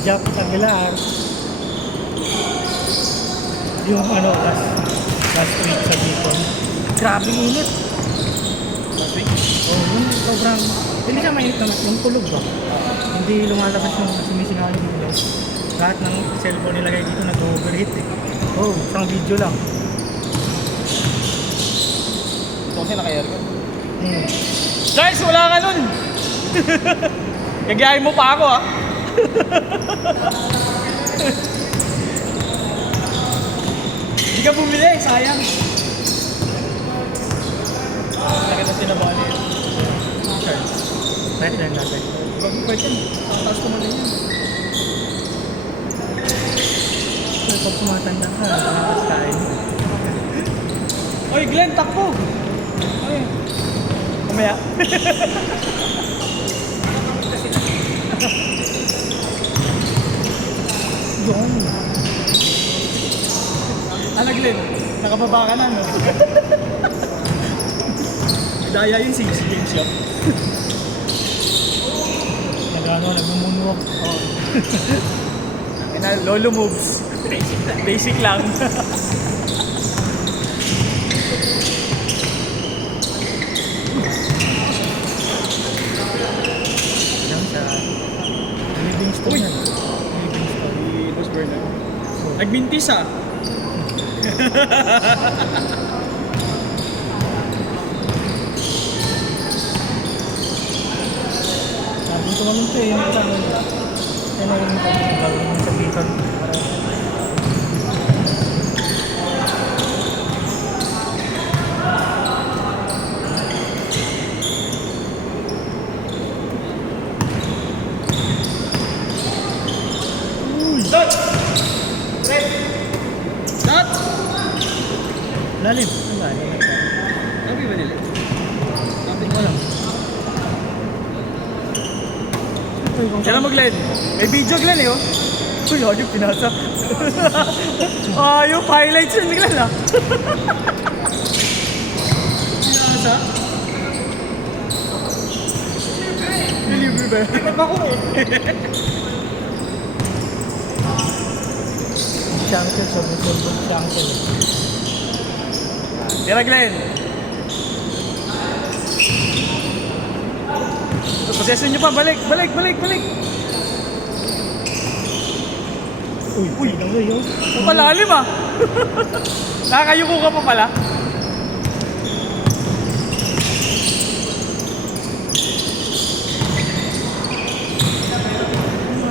Jack Aguilar. Yung ano, last week sa Bicol. Grabe init. Last week? Oh, yung sobrang, hindi siya mainit naman, yung tulog ba? Hindi lumalabas yung sumisingaw yung ilaw. Lahat ng cellphone nilagay dito nag-overheat eh. Oh, isang video lang. Ito kasi naka-aircon. Guys, wala ka nun! Gagayahin mo pa ako ah! Hindi ka bumili, sayang. Nakita sinabahan niya. Charles. Pwede lang natin. Pwede yan. Taas ko man yan. So, pag tumatanda ka, tapos kain. Oy, Glenn, takbo! Oy. Kumaya. Doon. Ano, Glenn? Nakababa ka na, no? Daya yung si Game Shop. Nag-ano, nag-moonwalk. Oh. Lolo moves. Basic lang. Yan sa Livingston Uy! yan. Livingston. Si Boss Bernard. Nagbintis ah. Sabi ko naman ito yung kasama nila. Ano yung gagawin mo sa Bicol. Dot! Red! Dot! Lalim. Ano ba? Ano ba? Sabi ba nila? Sabi ko lang. Kaya mo, Glenn. May video, Glenn eh, oh. Uy, ayun, pinasa. Ayun, highlights yun, Glenn, ah. Pinasa. Nilibre ba? Tingnan ako eh. Shankel sa Bicol. Shankel. Tira, Glenn. Possession nyo pa, balik. Uy, daloy yun. Ang palalim ah. Nakakayuko ka pa pala.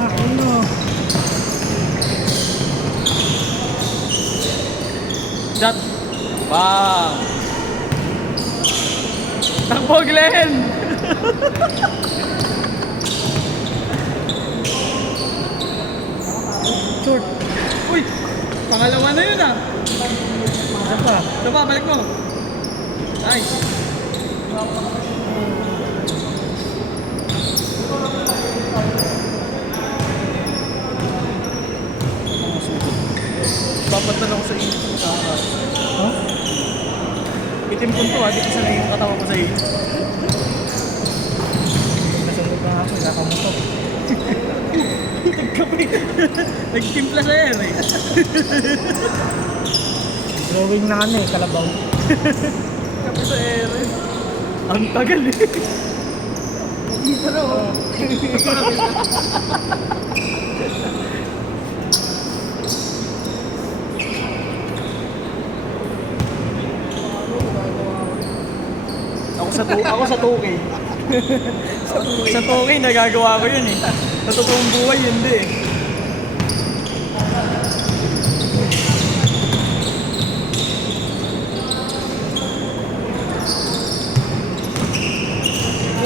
Ano? Shot. Bang. Takbo, Glenn. Short. Uy, pangalawa na yun ah. Isa pa. Ito pa, balik mo. Nice. Papatal ako sa inyo. Huh? Itim ko to ah, di ko sanay yung katawa ko sa iyo. Nasunod na ako. Nakamutok. Nagkape. Nagtimpla sa air eh. Drawing na ano eh. Kalabaw. Kape sa air eh. Ang tagal eh. Dito na oh. Ako sa 2K. Sa 2K nagagawa ko yun eh. Sa totoong buhay hindi eh.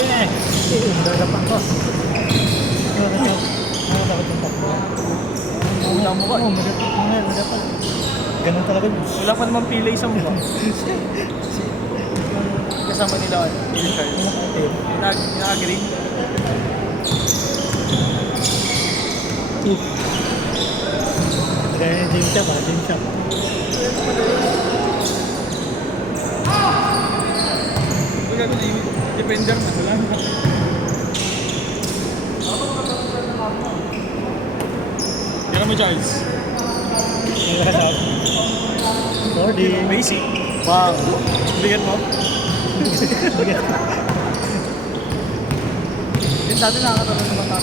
Yeah. Dadapan ko. Ano dapat yung takbo? Wala mo ka. Oo, madapat. Ganun talaga yun. Wala pa naman pilay sa mukha. Kasama nila yung Charles. Nag-agree. Kaya yung gym shop gym shop. Pag ako defender na, wala na. mo, Charles? Yung nakasabi. 4D. Basic. Wow. Bigat mo? Yung dati nakakatawa ng mata.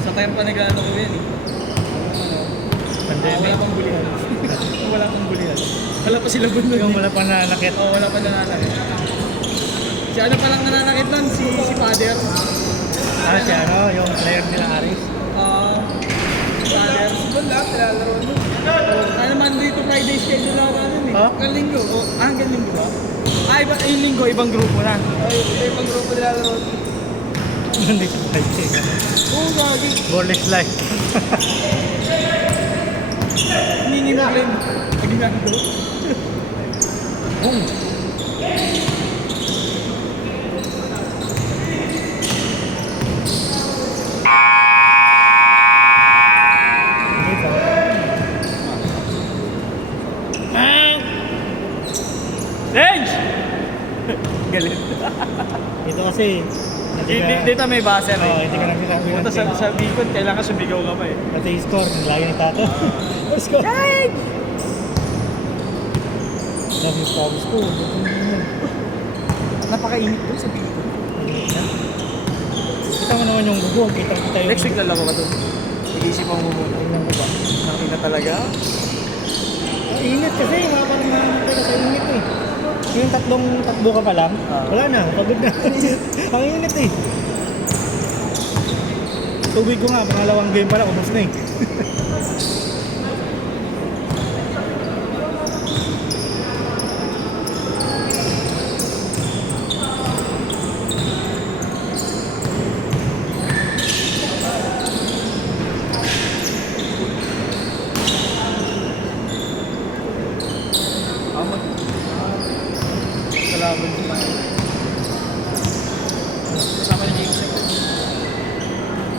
Sa time pa nag-ano ko yan eh. Pandemic. Wala pang bulihan. Wala pang bulihan. Wala pa sila bundon. Yung wala pa nanakit. Oo, wala pa nananakit. Si ano pa lang nananakit nun? Si Father. Ah, si ano, yung player nila Aris. Father. Doon lahat, nilalaro doon. Ano naman dito Friday schedule ako ano eh. Ha? Hanggang linggo. Hanggang linggo ba? Iba yung linggo, ibang grupo na. Ay, ito yung pang-grupo nilalaro doon. Hindi ko tayo. Oo, gagi. Boneless life. Hiningi na rin. Naging ako. Oh. Hindi pa. Range! Galit. Ito kasi, Dito may buzzer Oo, eh. hindi ka nagsasabi ng Punta sa, team. sa Bicon, kailangan sumigaw ka pa eh. Pati score, lagi ni Tato. Score. Sabi yung pawis ko. Napakainit doon sa Bicon. Kita mo naman yung bubong. Kita yung... Next week lalaro ka doon. Mag-iisipan mo muna. Tingnan ko ba? Nakita talaga. Ang init kasi, mga parang namamatay ka sa init eh. Yung takbo ka pa lang, wala na, pagod na. Ang init eh. Tubig ko nga, pangalawang game pa lang, ubos na eh. Salamat. Kasama ni James.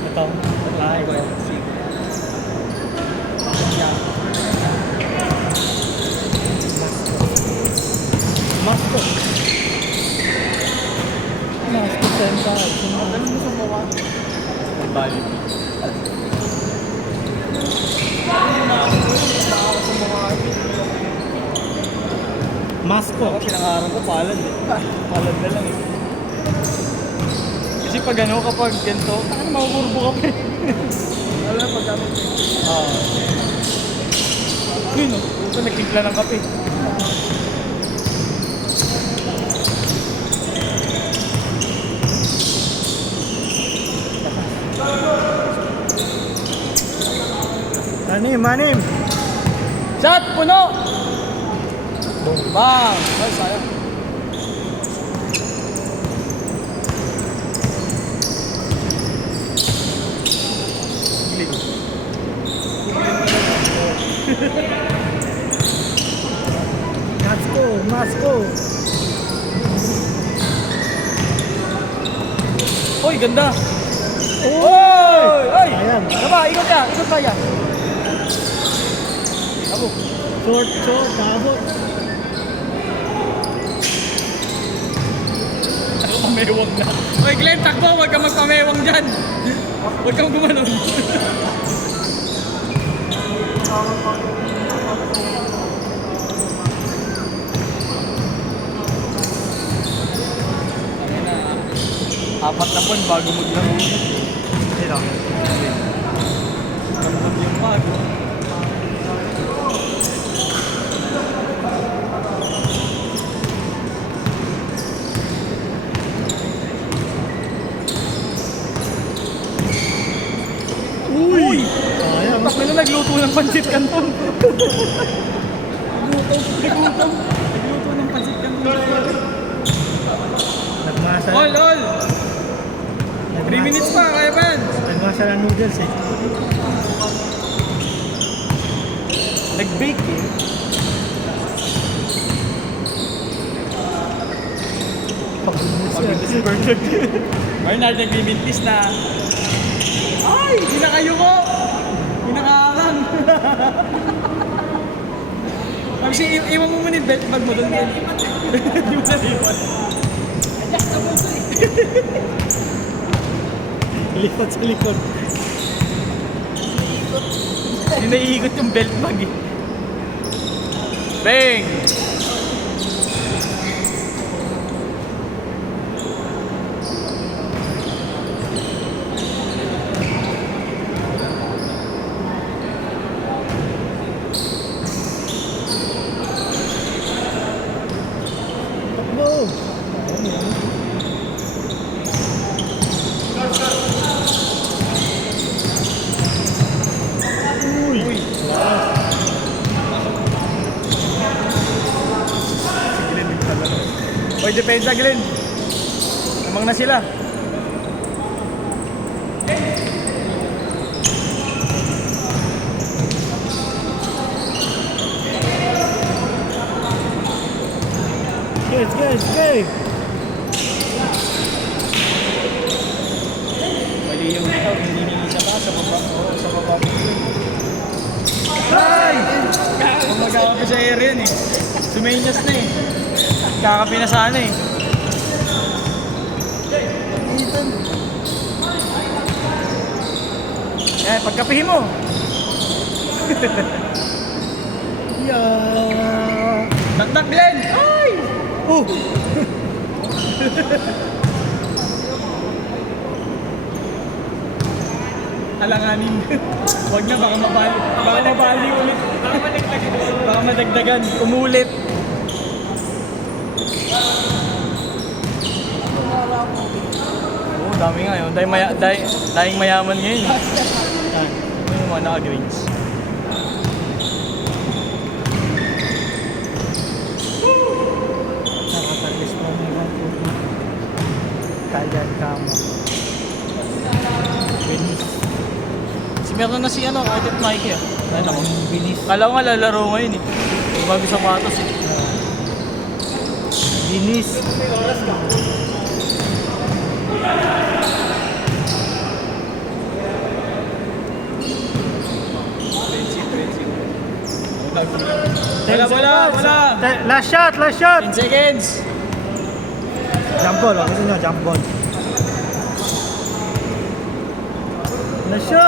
Ito, live. Masko. Masko senta. Ganun mo sa mukha. Ang bali. Masko. Ako pinangarap ko palad eh. Palad na lang eh. Kasi pag ano, kapag ganito, takang makukurbo ka pa eh. Wala na paggamit ko. Yun o, ito nagtimpla ng kape. Manim. Shot! Puno! Bang! Ay, sayang. Gilid. Masko. Uy, ganda! Oy! Ay! Ayan. Tama, ikot ka! Ikot pa yan! Abo. Short, abot. Ako pamewang na. Uy, Glenn, takbo! Huwag kang magpamewang dyan! Huwag kang gumanon. Apat na buwan bago maglaro. Hindi lang. Gambot yung bago. Uy! Ayan. Tapos na nagluto ng pansit canton. Nagluto ng pansit canton. Nagmasa. All! 3 minutes pa, kaya pa yan. Nagmasa ng noodles eh. Nag-bake eh. Pag-ibig si Bernard. Bernard, nag-limitlist na. Ay! Hinakayo ko! Hinakakan! Kasi iwan mo muna yung belt bag mo doon. Di mo sa iwan. Lipat sa likod. Hindi naiikot yung belt bag eh. Bang! Takbo! Uy! Oy, depensa Glenn. Namang na sila. Guys! Mali yung ikaw, hindi siya pa sa baba. Oo, sa baba. Ay! Kung magkakapi sa area yun eh. Sumenyas na eh. Kakapi na sana eh. Ethan! Eh, pagkapihin mo. Yeah! Dakdak Glenn! Ay! Oh! Alanganin. Huwag na, baka mabali ulit. Baka madagdagan. Umulit. Oo, dami nga yun. Dahing mayaman ngayon. Ito yung mga naka-greens. Nakatalis pa na yung puto. Kaya kamo. Binis. Meron na si Otit Mikey ah. Ayun ako. Binis. Kala ko nga lalaro ngayon eh. Bago sapatos eh. Binis. Wala. Last shot! 10 seconds. Jump ball, gusto nyo, jump ball. Last shot!